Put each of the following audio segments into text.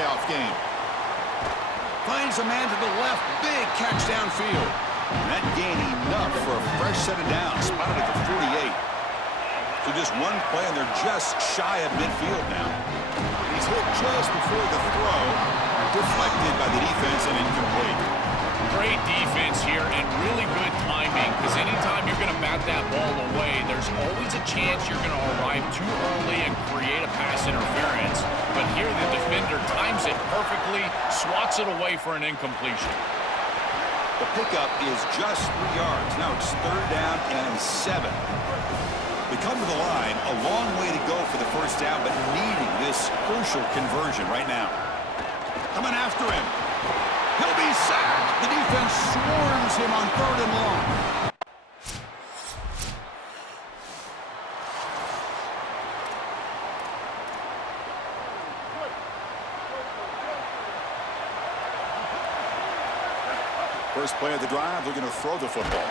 playoff game. Finds a man to the left. Big catch downfield. And that gained enough for a fresh set of downs. Spotted at the 48. So just one play, and they're just shy of midfield now. He's hit just before the throw. Deflected by the defense and incomplete. Great defense here and really good timing, because anytime you're going to bat that ball away, there's always a chance you're going to arrive too early and create a pass interference. But here the defender times it perfectly, swats it away for an incompletion. The pickup is just 3 yards. Now it's 3rd down and 7. They come to the line, a long way to go for the first down, but needing this crucial conversion right now. Coming after him. He'll be sacked. The defense swarms him on 3rd and long. First play of the drive, they're going to throw the football.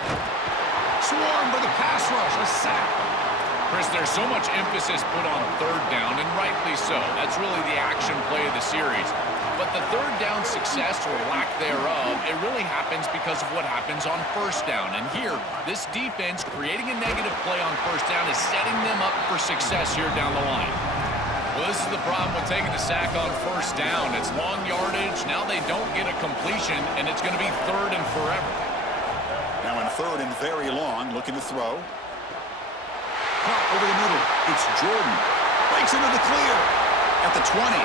Swarmed by the pass rush, a sack. Chris, there's so much emphasis put on 3rd down, and rightly so. That's really the action play of the series. But the 3rd down success or lack thereof, it really happens because of what happens on 1st down. And here, this defense creating a negative play on 1st down is setting them up for success here down the line. Well, this is the problem with taking the sack on 1st down. It's long yardage. Now they don't get a completion, and it's going to be 3rd and forever. Now in 3rd and very long, looking to throw. Caught over the middle. It's Jordan. Breaks into the clear at the 20.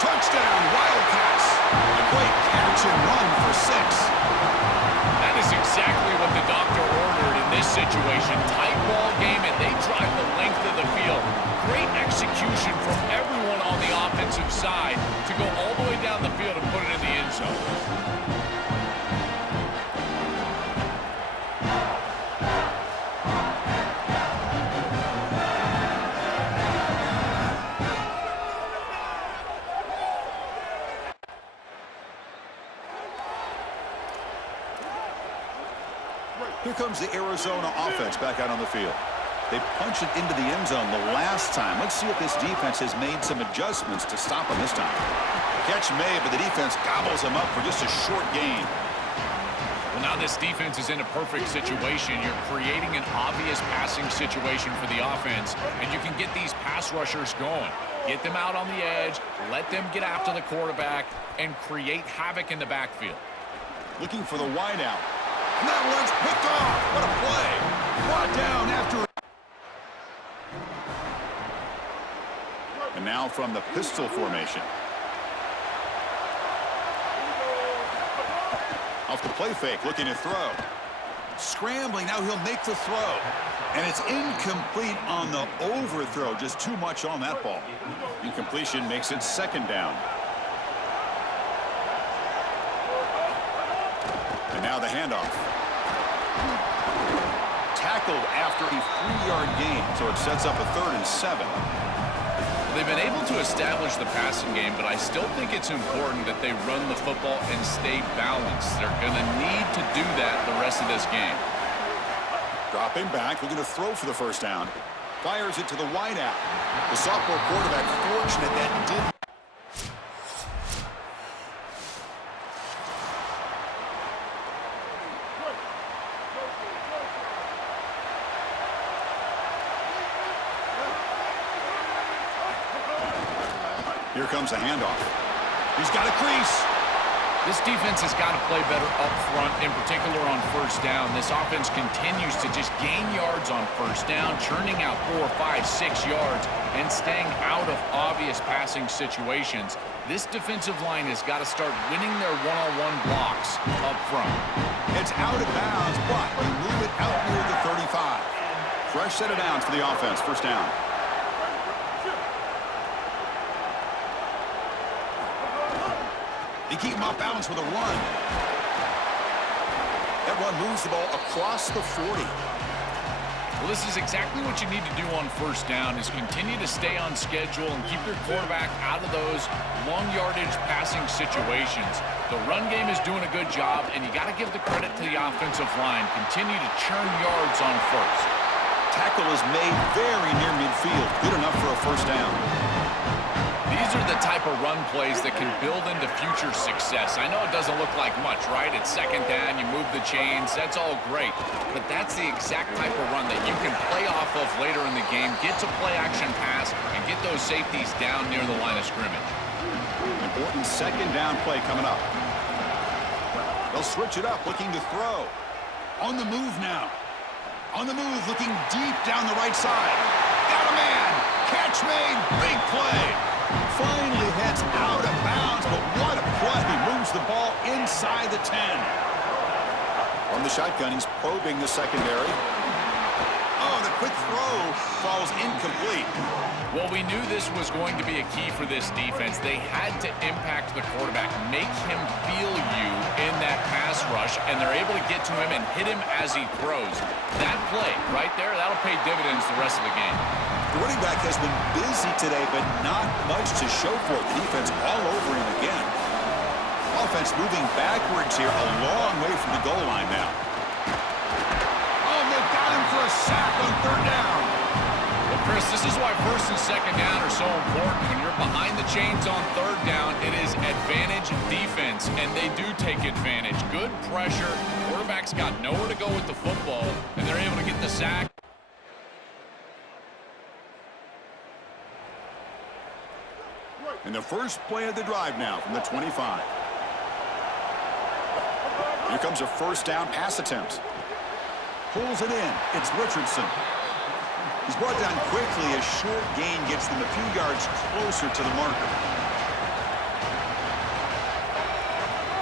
Touchdown, Wildcats. A great catch and run for 6. That is exactly what the doctor ordered in this situation. Tight ball game, and they drive the length of the field. Great execution from everyone on the offensive side to go all the way down the field and put it in the end zone. Here comes the Arizona offense back out on the field. They punched it into the end zone the last time. Let's see if this defense has made some adjustments to stop them this time. Catch made, but the defense gobbles him up for just a short gain. Well, now this defense is in a perfect situation. You're creating an obvious passing situation for the offense, and you can get these pass rushers going. Get them out on the edge, let them get after the quarterback, and create havoc in the backfield. Looking for the wideout. And that one's picked off. What a play. Brought down after. And now from the pistol formation. Off the play fake, looking to throw. Scrambling, now he'll make the throw. And it's incomplete on the overthrow. Just too much on that ball. Incompletion makes it 2nd down. And now the handoff. Tackled after a 3-yard gain, so it sets up a 3rd and 7. They've been able to establish the passing game, but I still think it's important that they run the football and stay balanced. They're going to need to do that the rest of this game. Dropping back, looking to throw for the 1st down. Fires it to the wideout. The sophomore quarterback fortunate that didn't. Here comes a handoff. He's got a crease. This defense has got to play better up front, in particular on 1st down. This offense continues to just gain yards on 1st down, churning out 4, 5, 6 yards, and staying out of obvious passing situations. This defensive line has got to start winning their one-on-one blocks up front. It's out of bounds, but they move it out near the 35. Fresh set of downs for the offense. 1st down. They keep him off balance with a run. That run moves the ball across the 40. Well, this is exactly what you need to do on 1st down, is continue to stay on schedule and keep your quarterback out of those long yardage passing situations. The run game is doing a good job, and you got to give the credit to the offensive line. Continue to churn yards on 1st. Tackle is made very near midfield. Good enough for a 1st down. The These are the type of run plays that can build into future success. I know it doesn't look like much, right? It's second down, you move the chains, that's all great. But that's the exact type of run that you can play off of later in the game, get to play action pass, and get those safeties down near the line of scrimmage. Important second down play coming up. They'll switch it up, looking to throw. On the move now. On the move, looking deep down the right side. Got a man. Catch made. Big play. Finally heads out of bounds, but what a play. He moves the ball inside the 10. From the shotgun, he's probing the secondary. Oh, the quick throw falls incomplete. Well, we knew this was going to be a key for this defense. They had to impact the quarterback, make him feel you in that pass rush, and they're able to get to him and hit him as he throws. That play right there, that'll pay dividends the rest of the game. The running back has been busy today, but not much to show for it. The defense all over him again. Offense moving backwards here, a long way from the goal line now. Oh, they've got him for a sack on third down. Well, Chris, this is why first and second down are so important. When you're behind the chains on third down, it is advantage defense, and they do take advantage. Good pressure. Quarterback's got nowhere to go with the football, and they're able to get the sack. And the first play of the drive now from the 25. Here comes a first down pass attempt. Pulls it in. It's Richardson. He's brought down quickly. A short gain gets them a few yards closer to the marker.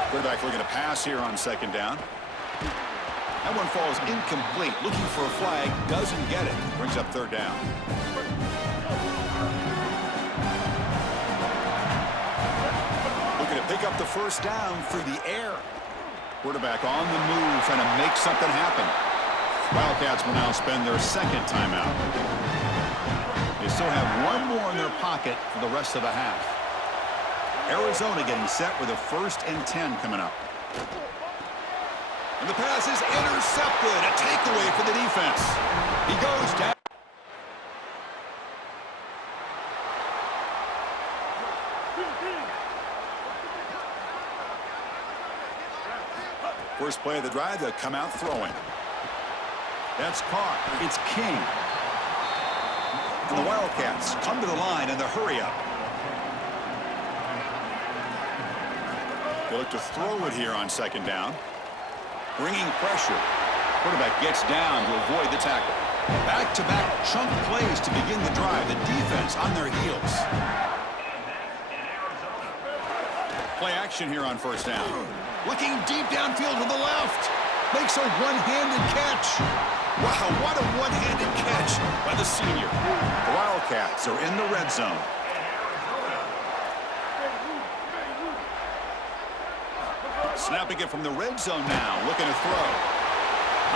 Quarterback looking to pass here on second down. That one falls incomplete. Looking for a flag. Doesn't get it. Brings up third down. Looking to pick up the first down through the air. Quarterback on the move, trying to make something happen. Wildcats will now spend their second timeout. They still have one more in their pocket for the rest of the half. Arizona getting set with a 1st and 10 coming up. And the pass is intercepted. A takeaway for the defense. He goes down. First play of the drive, they'll come out throwing. That's caught. It's King. And the Wildcats come to the line in the hurry-up. They look to throw it here on second down. Bringing pressure. Quarterback gets down to avoid the tackle. Back-to-back chunk plays to begin the drive. The defense on their heels. Play action here on first down. Looking deep downfield to the left. Makes a one-handed catch. Wow, what a one-handed catch by the senior. The Wildcats are in the red zone. Snapping it from the red zone now. Looking to throw.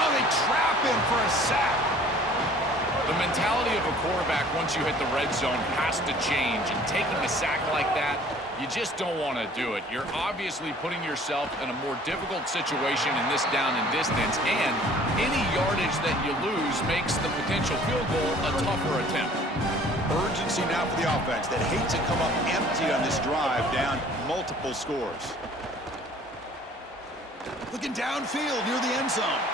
Oh, they trap him for a sack. The mentality of a quarterback once you hit the red zone has to change, and taking a sack like that, you just don't want to do it. You're obviously putting yourself in a more difficult situation in this down and distance, and any yardage that you lose makes the potential field goal a tougher attempt. Urgency now for the offense that hate to come up empty on this drive, down multiple scores. Looking downfield near the end zone.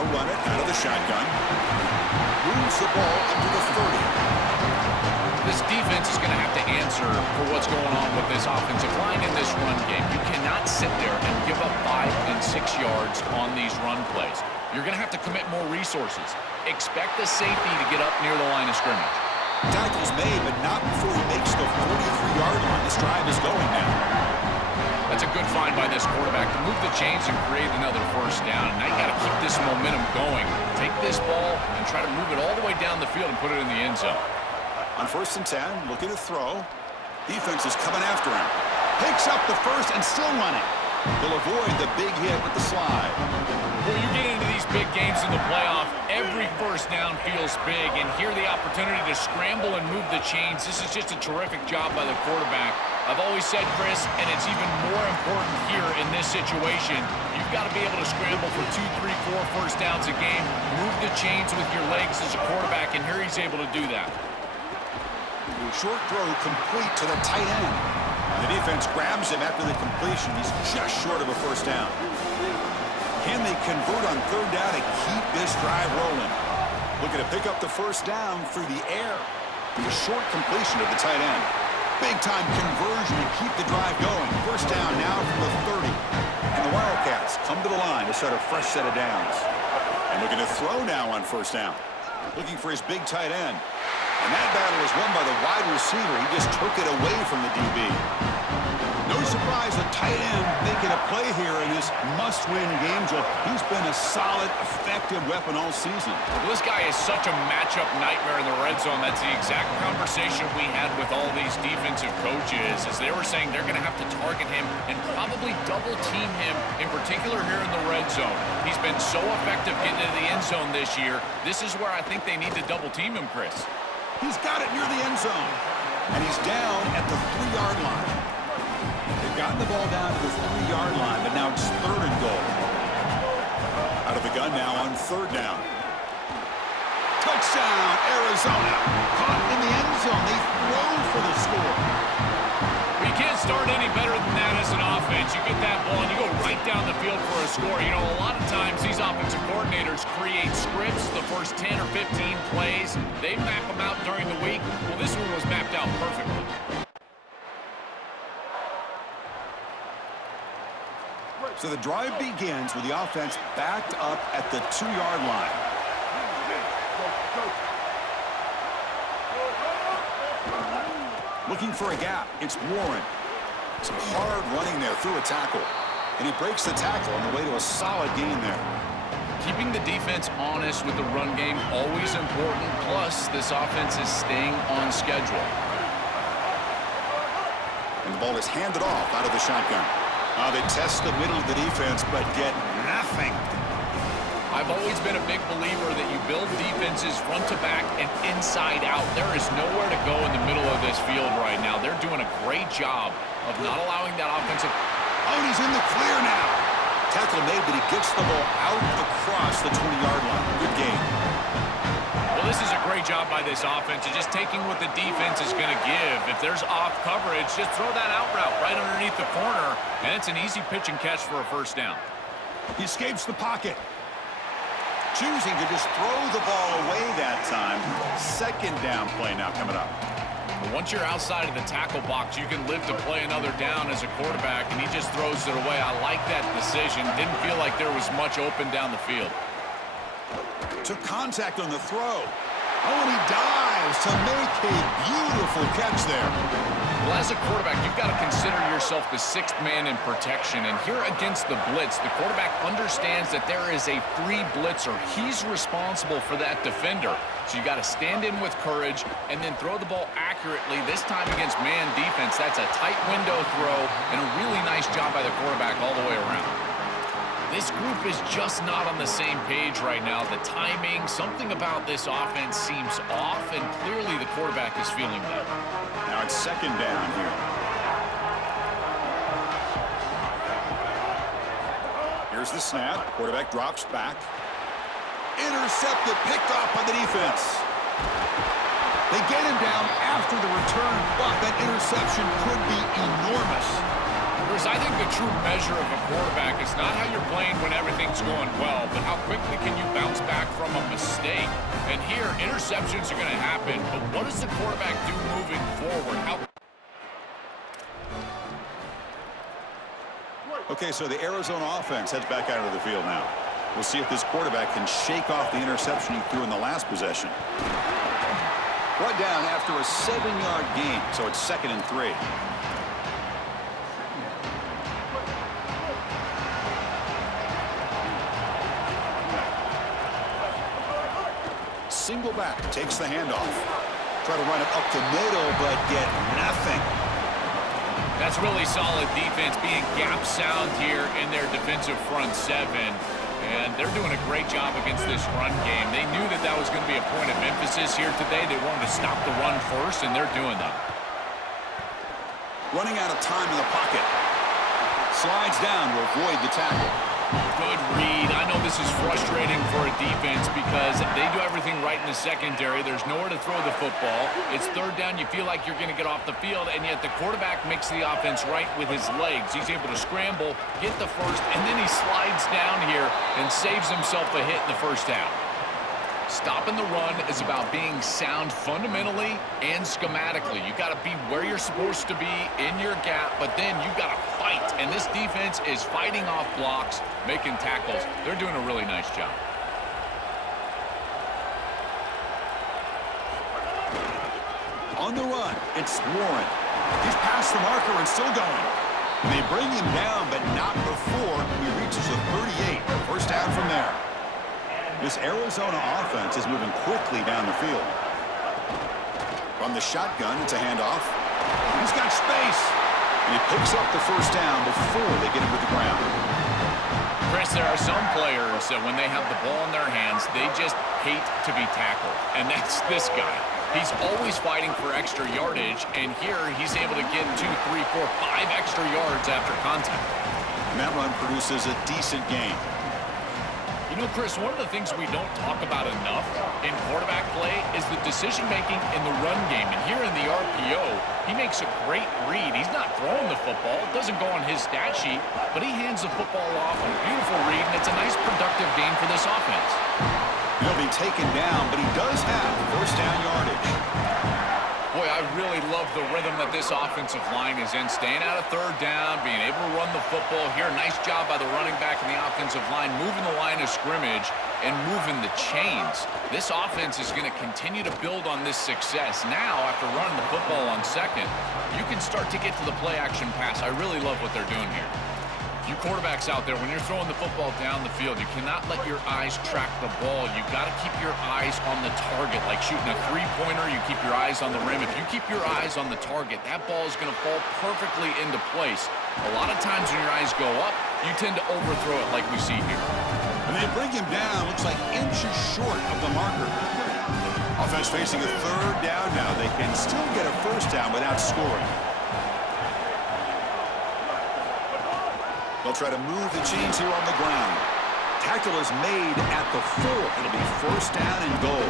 Run it out of the shotgun. Moves the ball up to the 30. This defense is going to have to answer for what's going on with this offensive line in this run game. You cannot sit there and give up 5 and 6 yards on these run plays. you're going to have to commit more resources. Expect the safety to get up near the line of scrimmage. Tackle's made, but not before he makes the 43-yard line. This drive is going now. That's a good find by this quarterback to move the chains and create another first down. Now you got to keep this momentum going. Take this ball and try to move it all the way down the field and put it in the end zone. On 1st and 10, looking to throw. Defense is coming after him. Picks up the first and still running. They'll avoid the big hit with the slide. Well, you get into these big games in the playoff, every first down feels big, and here the opportunity to scramble and move the chains. This is just a terrific job by the quarterback. I've always said, Chris, and it's even more important here in this situation, you've got to be able to scramble for 2, 3, 4 first downs a game, move the chains with your legs as a quarterback, and here he's able to do that. Short throw complete to the tight end. The defense grabs him after the completion. He's just short of a first down. Can they convert on 3rd down and keep this drive rolling? Looking to pick up the first down through the air. A short completion to the tight end. Big-time conversion to keep the drive going. First down now from the 30. And the Wildcats come to the line to start a fresh set of downs. And looking to throw now on 1st down. Looking for his big tight end. And that battle is won by the wide receiver. He just took it away from the DB. No surprise, the tight end making a play here in this must-win game, Joe. He's been a solid, effective weapon all season. Well, this guy is such a matchup nightmare in the red zone. That's the exact conversation we had with all these defensive coaches, as they were saying they're going to have to target him and probably double-team him, in particular here in the red zone. He's been so effective getting into the end zone this year. This is where I think they need to double-team him, Chris. He's got it near the end zone. And he's down at the 3-yard line. They've gotten the ball down to the 3-yard line, but now it's 3rd and goal. Out of the gun now on 3rd down. Touchdown, Arizona. Caught in the end zone. They throw for the score. You can't start any better than that as an offense. You get that ball and you go right down the field for a score. You know, a lot of times these offensive coordinators create scripts, the first 10 or 15 plays. They map them out during the week. Well, this one was mapped out perfectly. So the drive begins with the offense backed up at the 2-yard line. Looking for a gap. It's Warren. Some hard running there through a tackle. And he breaks the tackle on the way to a solid gain there. Keeping the defense honest with the run game, always important. Plus, this offense is staying on schedule. And the ball is handed off out of the shotgun. They test the middle of the defense, but get nothing. I've always been a big believer that you build defenses front to back and inside out. There is nowhere to go in the middle of this field right now. They're doing a great job of not allowing that offensive. Oh, he's in the clear now. Tackle made, but he gets the ball out across the 20-yard line. Good game. Well, this is a great job by this offense. It's just taking what the defense is going to give. If there's off coverage, just throw that out route right underneath the corner, and it's an easy pitch and catch for a first down. He escapes the pocket. Choosing to just throw the ball away that time. 2nd down play now coming up. Once you're outside of the tackle box, you can live to play another down as a quarterback, and he just throws it away. I like that decision. Didn't feel like there was much open down the field. Took contact on the throw. Oh, and he dives to make a beautiful catch there. Well, as a quarterback, you've got to consider yourself the 6th man in protection. And here against the blitz, the quarterback understands that there is a free blitzer. He's responsible for that defender. So you got to stand in with courage and then throw the ball accurately. This time against man defense, that's a tight window throw and a really nice job by the quarterback all the way around. This group is just not on the same page right now. The timing, something about this offense seems off, and clearly the quarterback is feeling that. Now it's 2nd down here. Here's the snap. Quarterback drops back. Intercepted, picked off by the defense. They get him down after the return, but that interception could be enormous. Chris, I think the true measure of a quarterback is not how you're playing when everything's going well, but how quickly can you bounce back from a mistake. And here, interceptions are going to happen, but what does the quarterback do moving forward? Okay, so the Arizona offense heads back out of the field now. We'll see if this quarterback can shake off the interception he threw in the last possession. Brought down after a 7-yard gain, so it's 2nd and 3. Single back, takes the handoff. Try to run it up the middle, but get nothing. That's really solid defense, being gap sound here in their defensive front seven. And they're doing a great job against this run game. They knew that that was going to be a point of emphasis here today. They wanted to stop the run first, and they're doing that. Running out of time in the pocket. Slides down to avoid the tackle. Good read. I know this is frustrating for a defense because they do everything right in the secondary. There's nowhere to throw the football. It's 3rd down. You feel like you're going to get off the field, and yet the quarterback makes the offense right with his legs. He's able to scramble, get the first, and then he slides down here and saves himself a hit in the first half. Stopping the run is about being sound fundamentally and schematically. You got to be where you're supposed to be in your gap, but then you got to fight. And this defense is fighting off blocks, making tackles. They're doing a really nice job. On the run, it's Warren. He's past the marker and still going. And they bring him down, but not before he reaches the 38. First down from there. This Arizona offense is moving quickly down the field. From the shotgun, it's a handoff. He's got space. And he picks up the first down before they get him to the ground. Chris, there are some players that when they have the ball in their hands, they just hate to be tackled. And that's this guy. He's always fighting for extra yardage, and here he's able to get 2, 3, 4, 5 extra yards after contact. And that run produces a decent gain. You know, Chris, one of the things we don't talk about enough in quarterback play is the decision-making in the run game. And here in the RPO, he makes a great read. He's not throwing the football. It doesn't go on his stat sheet, but he hands the football off on a beautiful read, and it's a nice productive game for this offense. He'll be taken down, but he does have first down yardage. Boy, I really love the rhythm that this offensive line is in. Staying out of 3rd down, being able to run the football here. Nice job by the running back and the offensive line, moving the line of scrimmage and moving the chains. This offense is going to continue to build on this success. Now, after running the football on 2nd, you can start to get to the play-action pass. I really love what they're doing here. You quarterbacks out there, when you're throwing the football down the field, you cannot let your eyes track the ball. You've got to keep your eyes on the target. Like shooting a 3-pointer, you keep your eyes on the rim. If you keep your eyes on the target, that ball is going to fall perfectly into place. A lot of times when your eyes go up, you tend to overthrow it like we see here. And they bring him down, looks like inches short of the marker. Offense facing a 3rd down now. They can still get a first down without scoring. They'll try to move the chains here on the ground. Tackle is made at the 4. It'll be first down and goal.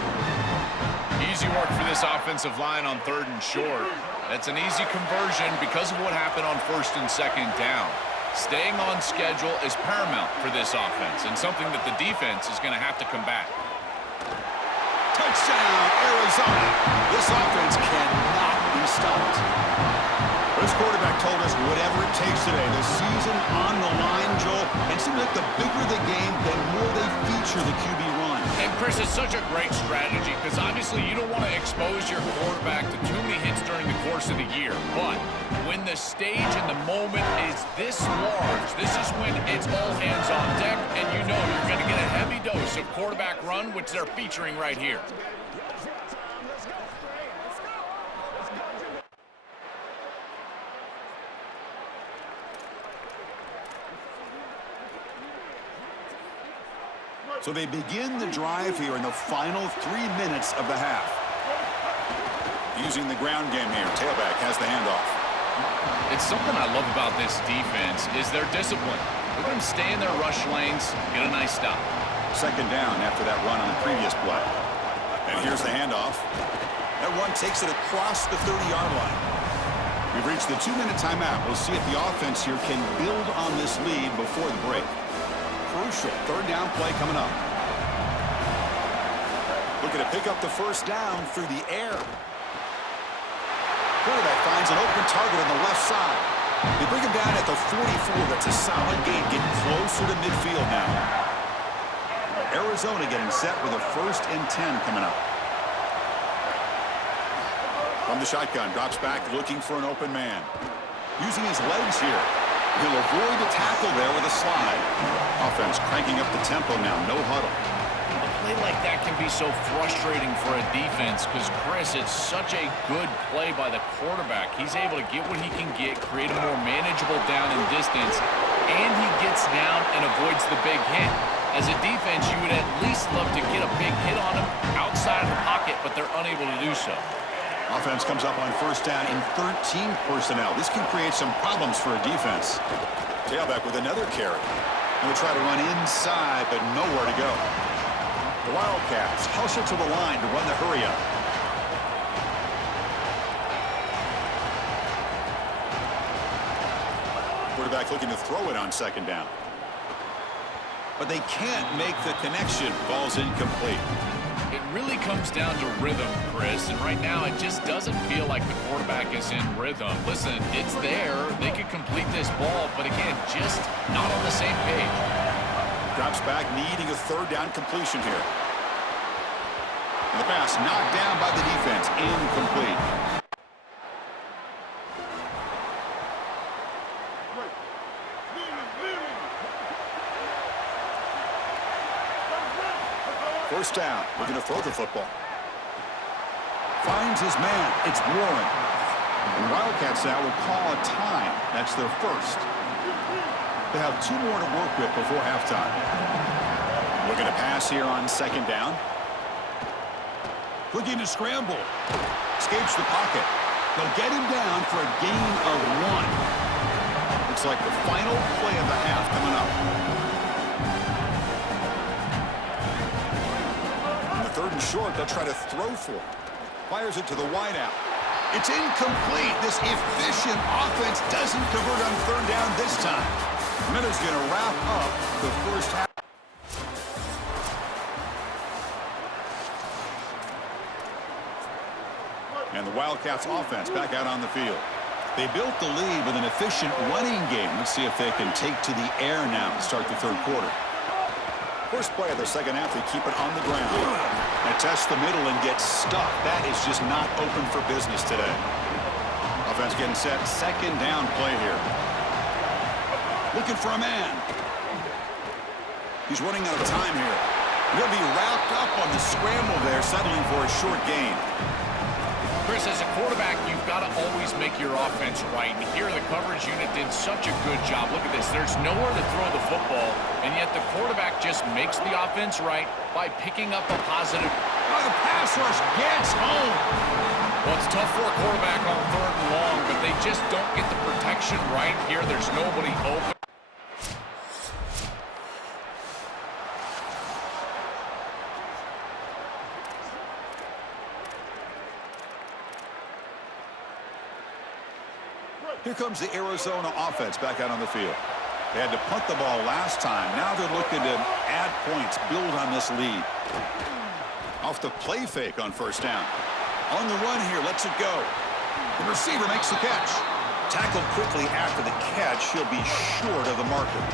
Easy work for this offensive line on 3rd and short. That's an easy conversion because of what happened on 1st and 2nd down. Staying on schedule is paramount for this offense and something that the defense is going to have to combat. Touchdown, Arizona. This offense cannot be stopped. This quarterback told us whatever it takes today. The season on the line, Joel. And it seems like the bigger the game, the more they feature the QB run. And Chris, it's such a great strategy because obviously you don't want to expose your quarterback to too many hits during the course of the year. But when the stage and the moment is this large, this is when it's all hands on deck, and you know you're going to get a heavy dose of quarterback run, which they're featuring right here. So they begin the drive here in the final 3 minutes of the half. Using the ground game here. Tailback has the handoff. It's something I love about this defense is their discipline. Look at them stay in their rush lanes, get a nice stop. 2nd down after that run on the previous play. And here's the handoff. That run takes it across the 30-yard line. We've reached the 2-minute timeout. We'll see if the offense here can build on this lead before the break. Crucial 3rd down play coming up. Looking to pick up the first down through the air. Quarterback finds an open target on the left side. They bring him down at the 44. That's a solid gain, getting closer to midfield now. Arizona getting set with a 1st and 10 coming up. From the shotgun, drops back looking for an open man. Using his legs here. He'll avoid the tackle there with a slide. Offense cranking up the tempo now, no huddle. A play like that can be so frustrating for a defense because, Chris, it's such a good play by the quarterback. He's able to get what he can get, create a more manageable down and distance, and he gets down and avoids the big hit. As a defense, you would at least love to get a big hit on him outside of the pocket, but they're unable to do so. Offense comes up on 1st down in 13 personnel. This can create some problems for a defense. Tailback with another carry. Going to try to run inside, but nowhere to go. The Wildcats hustle to the line to run the hurry-up. Quarterback looking to throw it on 2nd down. But they can't make the connection. Ball's incomplete. It really comes down to rhythm, Chris, and right now it just doesn't feel like the quarterback is in rhythm. Listen, it's there. They could complete this ball, but again, just not on the same page. Drops back, needing a 3rd down completion here. And the pass knocked down by the defense, incomplete. First down, looking to throw the football. Finds his man, it's Warren. And Wildcats now will call a time. That's their 1st. They have 2 more to work with before halftime. Looking to pass here on 2nd down. Looking to scramble. Escapes the pocket. They'll get him down for a gain of 1. Looks like the final play of the half coming up. 3rd and short, they'll try to throw for it. Fires it to the wideout. It's incomplete. This efficient offense doesn't convert on 3rd down this time. Miller's going to wrap up the 1st half. And the Wildcats offense back out on the field. They built the lead with an efficient running game. Let's see if they can take to the air now to start the 3rd quarter. First play of the 2nd half, they keep it on the ground. And test the middle and get stuffed. That is just not open for business today. Offense getting set. 2nd down play here. Looking for a man. He's running out of time here. He'll be wrapped up on the scramble there, settling for a short gain. Chris, as a quarterback, you've got to always make your offense right. And here the coverage unit did such a good job. Look at this. There's nowhere to throw the football, and yet the quarterback just makes the offense right by picking up a positive. Oh, the pass rush gets home. Well, it's tough for a quarterback on 3rd and long, but they just don't get the protection right here. There's nobody open. Here comes the Arizona offense back out on the field. They had to punt the ball last time. Now they're looking to add points, build on this lead. Off the play fake on 1st down. On the run here, lets it go. The receiver makes the catch. Tackled quickly after the catch. He'll be short of the marker.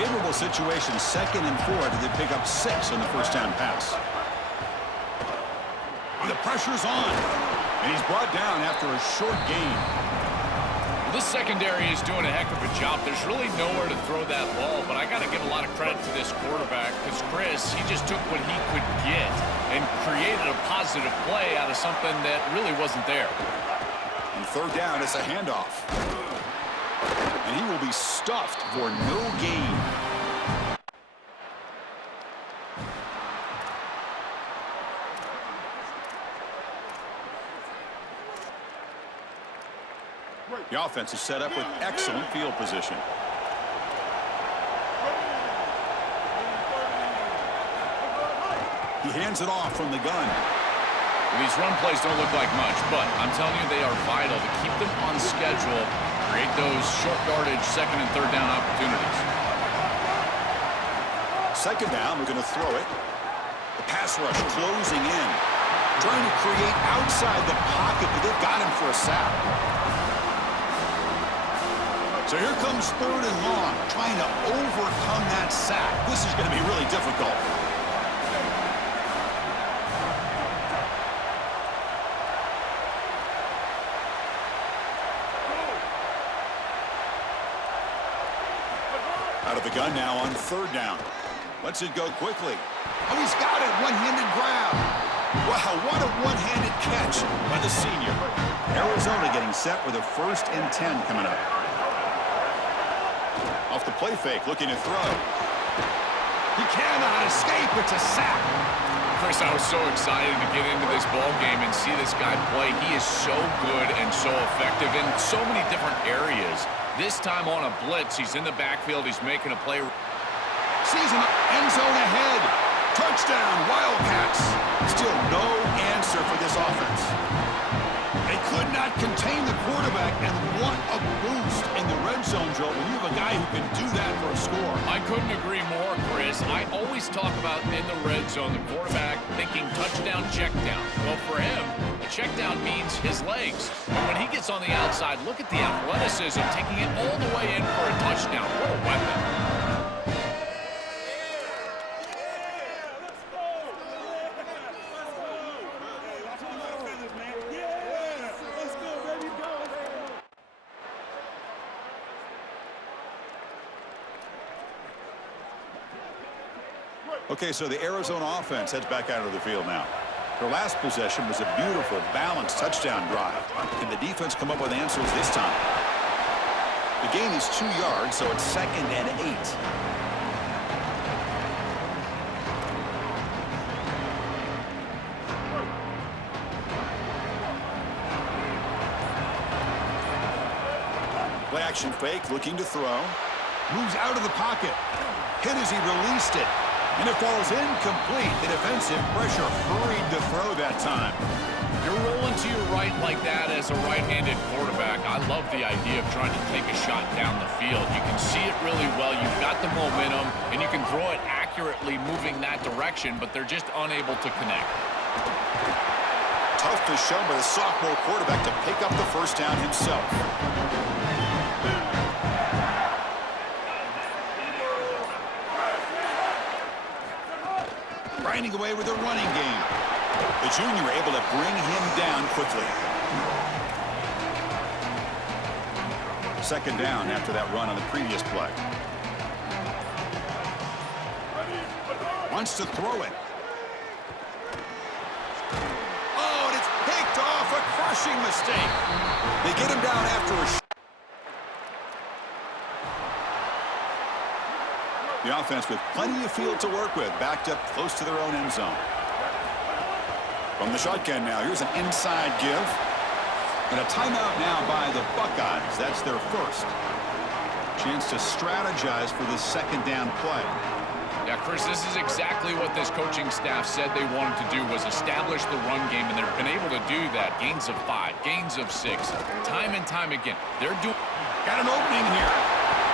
Favorable situation, 2nd and 4. They pick up 6 on the 1st down pass. And the pressure's on. And he's brought down after a short gain. This secondary is doing a heck of a job. There's really nowhere to throw that ball, but I got to give a lot of credit to this quarterback because, Chris, he just took what he could get and created a positive play out of something that really wasn't there. And 3rd down, it's a handoff. And he will be stuffed for no gain. The offense is set up with excellent field position. He hands it off from the gun. These run plays don't look like much, but I'm telling you they are vital to keep them on schedule, create those short yardage 2nd and 3rd down opportunities. 2nd down, we're going to throw it. The pass rush closing in. Trying to create outside the pocket, but they've got him for a sack. So here comes 3rd and long, trying to overcome that sack. This is going to be really difficult. Out of the gun now on 3rd down. Lets it go quickly. Oh, he's got it. One-handed grab. Wow, what a one-handed catch by the senior. Arizona getting set with a 1st and 10 coming up. Off the play fake, looking to throw. He cannot escape. It's a sack. Chris, I was so excited to get into this ball game and see this guy play. He is so good and so effective in so many different areas. This time on a blitz, he's in the backfield. He's making a play. Sees him, end zone ahead. Touchdown, Wildcats. Still no answer for this offense. They could not contain the quarterback, and what a boost in the red zone, Joe, when you have a guy who can do that for a score. I couldn't agree more, Chris. I always talk about in the red zone, the quarterback thinking touchdown, check down. Well, for him, a check down means his legs. And when he gets on the outside, look at the athleticism, taking it all the way in for a touchdown. What a weapon. Okay, so the Arizona offense heads back out of the field now. Their last possession was a beautiful, balanced touchdown drive. Can the defense come up with answers this time? The gain is 2 yards, so it's 2nd and 8. Play action fake, looking to throw. Moves out of the pocket. Hit as he released it. And it falls incomplete. The defensive pressure hurried to throw that time. You're rolling to your right like that as a right-handed quarterback. I love the idea of trying to take a shot down the field. You can see it really well. You've got the momentum, and you can throw it accurately moving that direction, but they're just unable to connect. Toughness shown by the sophomore quarterback to pick up the 1st down himself. Grinding away with a running game. The junior able to bring him down quickly. 2nd down after that run on the previous play. Wants to throw it. Oh, and it's picked off. A crushing mistake. They get him down after a The offense with plenty of field to work with, backed up close to their own end zone. From the shotgun now, here's an inside give. And a timeout now by the Buckeyes. That's their 1st. Chance to strategize for the 2nd down play. Yeah, Chris, this is exactly what this coaching staff said they wanted to do, was establish the run game, and they've been able to do that. Gains of 5, gains of 6, time and time again. They're doing. Got an opening here.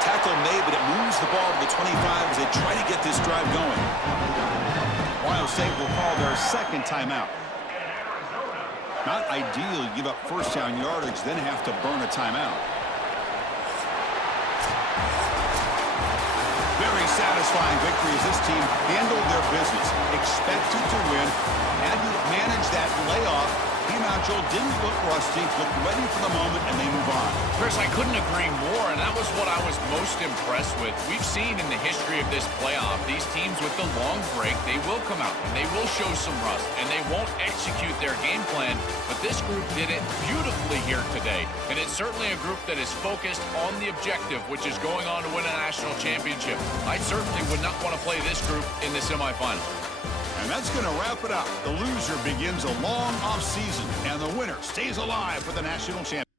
Tackle made, but it moves the ball to the 25 as they try to get this drive going. Ohio State will call their 2nd timeout. Not ideal. You give up 1st down yardage, then have to burn a timeout. Very satisfying victory as this team handled their business. Expected to win. Had to manage that layoff. Came out, Joel, didn't look rusty, looked ready for the moment, and they move on. Chris, I couldn't agree more, and that was what I was most impressed with. We've seen in the history of this playoff, these teams with the long break, they will come out, and they will show some rust, and they won't execute their game plan, but this group did it beautifully here today, and it's certainly a group that is focused on the objective, which is going on to win a national championship. I certainly would not want to play this group in the semifinal. And that's going to wrap it up. The loser begins a long off season, and the winner stays alive for the national championship.